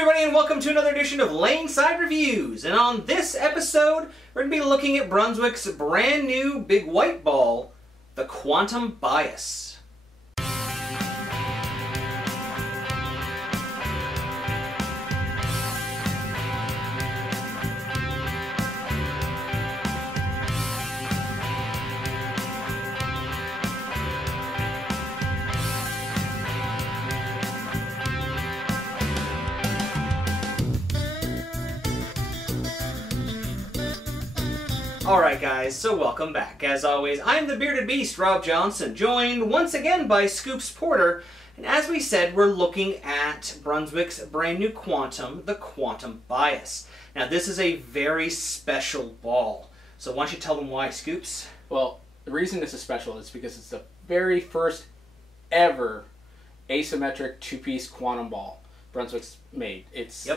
everybody, and welcome to another edition of Laneside Reviews. And on this episode, we're going to be looking at Brunswick's brand new big white ball, the Quantum Bias. Alright guys, so welcome back. As always, I'm the Bearded Beast, Rob Johnson, joined once again by Scoops Porter, and as we said, we're looking at Brunswick's brand new Quantum, the Quantum Bias. Now this is a very special ball, so why don't you tell them why, Scoops? Well, the reason this is special is because it's the very first ever asymmetric two-piece quantum ball Brunswick's made. It's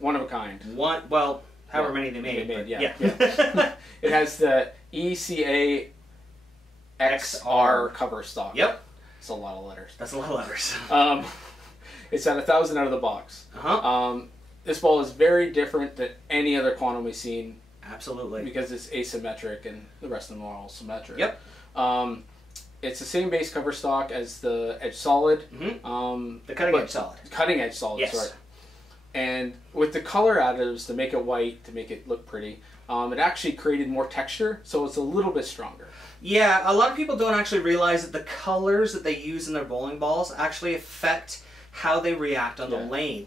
one of a kind. However many they made. Yeah. It has the ECA XR cover stock. Yep. It's a lot of letters. That's a lot of letters. It's at 1,000 out of the box. This ball is very different than any other quantum we've seen. Absolutely. Because it's asymmetric and the rest of them are all symmetric. Yep. It's the same base cover stock as the Edge Solid. The Cutting Edge Solid. Cutting Edge Solid, yes. Sorry. And with the color additives to make it white, to make it look pretty, it actually created more texture, so it's a little bit stronger. Yeah, a lot of people don't actually realize that the colors that they use in their bowling balls actually affect how they react on the lane.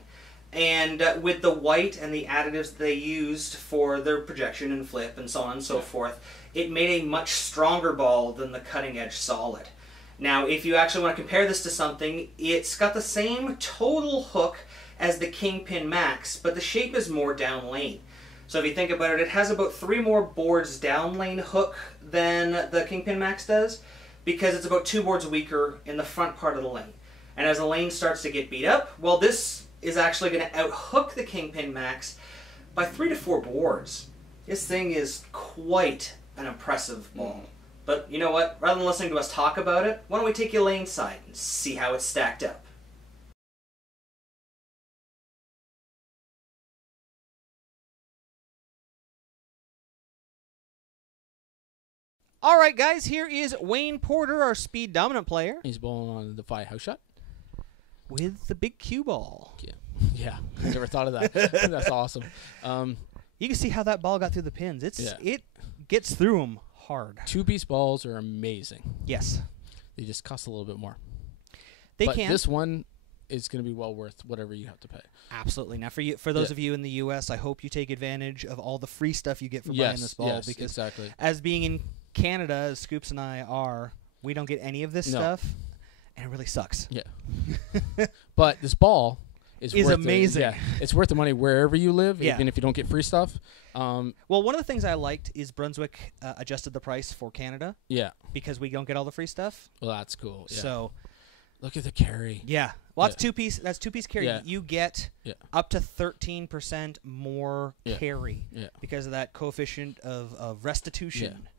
And with the white and the additives they used for their projection and flip and so on and so forth, it made a much stronger ball than the Cutting Edge Solid. Now, if you actually want to compare this to something, it's got the same total hook as the Kingpin Max, but the shape is more down lane. So if you think about it, it has about 3 more boards down lane hook than the Kingpin Max does, because it's about 2 boards weaker in the front part of the lane. And as the lane starts to get beat up, well, this is actually going to out-hook the Kingpin Max by 3 to 4 boards. This thing is quite an impressive ball. But you know what? Rather than listening to us talk about it, why don't we take you lane side and see how it's stacked up. All right, guys, here is Wayne Porter, our speed dominant player. He's bowling on the Defy house shot. With the big cue ball. Yeah. I never thought of that. That's awesome. You can see how that ball got through the pins. It gets through them hard. Two-piece balls are amazing. Yes. They just cost a little bit more. But can. This one is going to be well worth whatever you have to pay. Absolutely. Now, for those of you in the U.S., I hope you take advantage of all the free stuff you get for buying this ball. Yes, because exactly. As being in Canada, as Scoops and I are, we don't get any of this stuff, and it really sucks. Yeah. But this ball is worth amazing. It's worth the money wherever you live, even if you don't get free stuff. Well, one of the things I liked is Brunswick adjusted the price for Canada. Yeah. Because we don't get all the free stuff. Well, that's cool. Yeah. So, look at the carry. Yeah. Well, that's two-piece. That's two-piece carry. Yeah. You get up to 13% more carry because of that coefficient of restitution,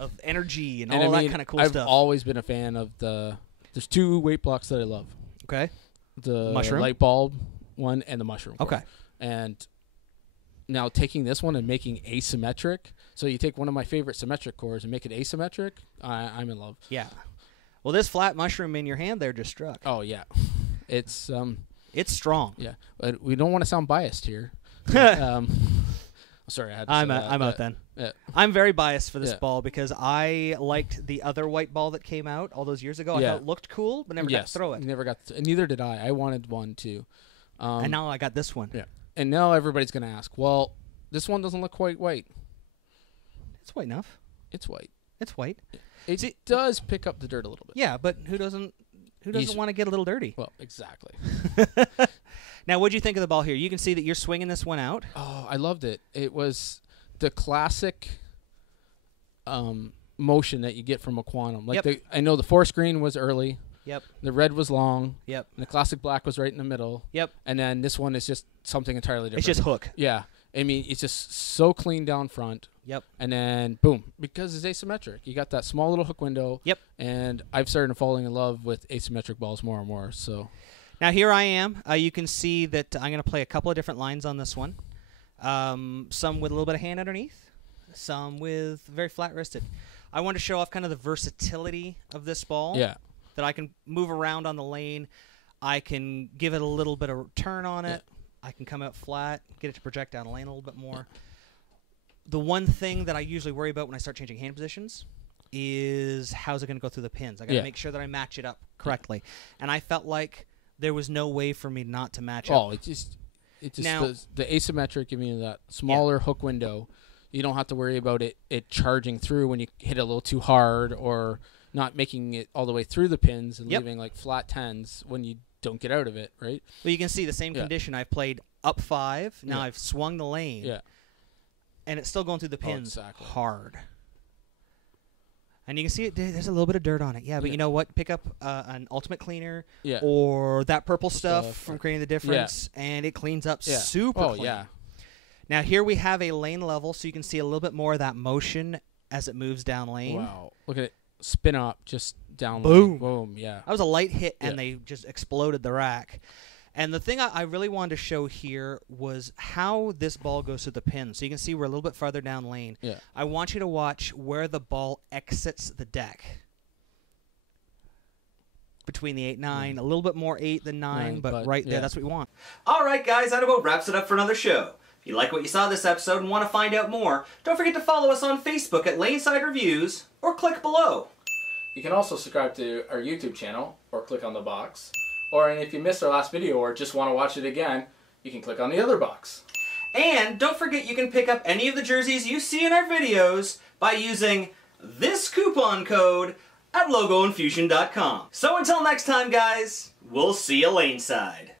of energy, and all that kind of cool stuff. I've always been a fan of there's 2 weight blocks that I love. Okay. The mushroom? light bulb one and the mushroom core. Okay. And now taking this one and making asymmetric. So you take one of my favorite symmetric cores and make it asymmetric. I'm in love. Yeah. Well, this flat mushroom in your hand there just struck. Oh, yeah. It's strong. Yeah. But we don't want to sound biased here. Sorry, I had to I'm say that, I'm out then. Yeah. I'm very biased for this ball because I liked the other white ball that came out all those years ago. I thought it looked cool, but never got to throw it. Never got to, neither did I. I wanted one too. And now I got this one. Yeah. And now everybody's going to ask, well, this one doesn't look quite white. It's white enough. It's white. It's white. It does pick up the dirt a little bit. Yeah, but who doesn't want to get a little dirty? Well, exactly. Now, what'd you think of the ball here? You can see that you're swinging this one out. Oh, I loved it. It was the classic motion that you get from a quantum. Like I know the forest green was early. Yep. The red was long. Yep. And the classic black was right in the middle. Yep. And then this one is just something entirely different. It's just hook. Yeah. I mean, it's just so clean down front. Yep. And then, boom, because it's asymmetric. You got that small little hook window. Yep. And I've started falling in love with asymmetric balls more and more. So Now here I am. You can see that I'm going to play a couple of different lines on this one. Some with a little bit of hand underneath, some with very flat-wristed. I want to show off kind of the versatility of this ball. Yeah. That I can move around on the lane. I can give it a little bit of turn on it. I can come out flat, get it to project down the lane a little bit more. The one thing that I usually worry about when I start changing hand positions is how's it going to go through the pins. I got to make sure that I match it up correctly. And I felt like there was no way for me not to match up. Oh, it just now, the asymmetric giving you that smaller hook window. You don't have to worry about it charging through when you hit it a little too hard, or not making it all the way through the pins and leaving like flat tens when you don't get out of it, right? Well, you can see the same condition. I've played up 5. Now I've swung the lane. Yeah. And it's still going through the pins hard. And you can see there's a little bit of dirt on it. Yeah, but you know what? Pick up an Ultimate Cleaner or that purple stuff from Creating the Difference, and it cleans up super clean. Yeah. Now here we have a lane level, so you can see a little bit more of that motion as it moves down lane. Wow. Look at it. Spin up just down Boom. Lane. Boom. Yeah. That was a light hit, and they just exploded the rack. And the thing I really wanted to show here was how this ball goes through the pin. So you can see we're a little bit farther down lane. Yeah. I want you to watch where the ball exits the deck. Between the 8-9, a little bit more 8 than 9, but right there, that's what we want. All right, guys, that about wraps it up for another show. If you like what you saw this episode and want to find out more, don't forget to follow us on Facebook at Laneside Reviews, or click below. You can also subscribe to our YouTube channel, or click on the box. Or if you missed our last video or just want to watch it again, you can click on the other box. And don't forget you can pick up any of the jerseys you see in our videos by using this coupon code at logoinfusion.com. So until next time, guys, we'll see you laneside.